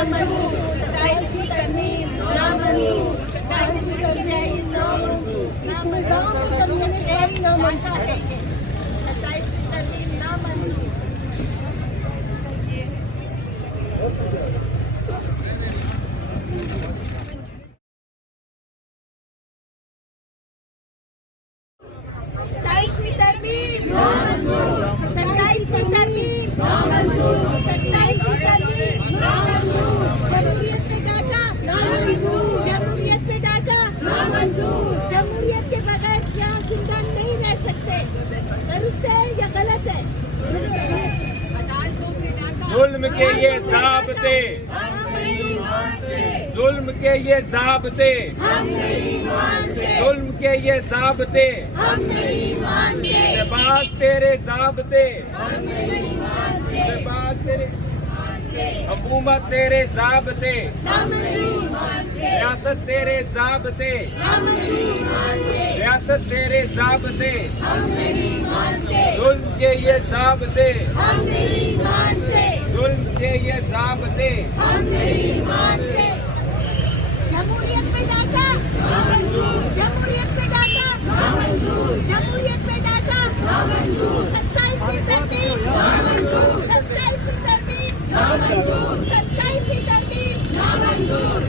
नामंजूर, 27वीं तरमीम नामंजूर, 27वीं तरमीम नामंजूर, इस निजाम की तरमीम सारी नामंजूर है, 27वीं तरमीम नामंजूर। जमहूरियत के बगैर यहाँ जिंदा नहीं रह सकते, दुरुस्त है या गलत है? जुल्म के ये ज़ाब्ते, जुल्म के ये ज़ाब्ते, जुल्म के ये ज़ाब्ते, लिबास तेरे ज़ाब्ते, लिबास तेरे, हुकूमत तेरे ज़ाब्ते, रियासत तेरे ज़ाब्ते, रियासत तेरे ज़ाब्ते, जुल्म के ये ज़ाब्ते, जुल्म के ये ज़ाब्ते, जमहूरियत पे डाका, जमहूरियत पे डाका, जमहूरियत पे डाका, 27वीं तरमीम, 27वीं तरमीम, 27वीं तरमीम नामंजूर।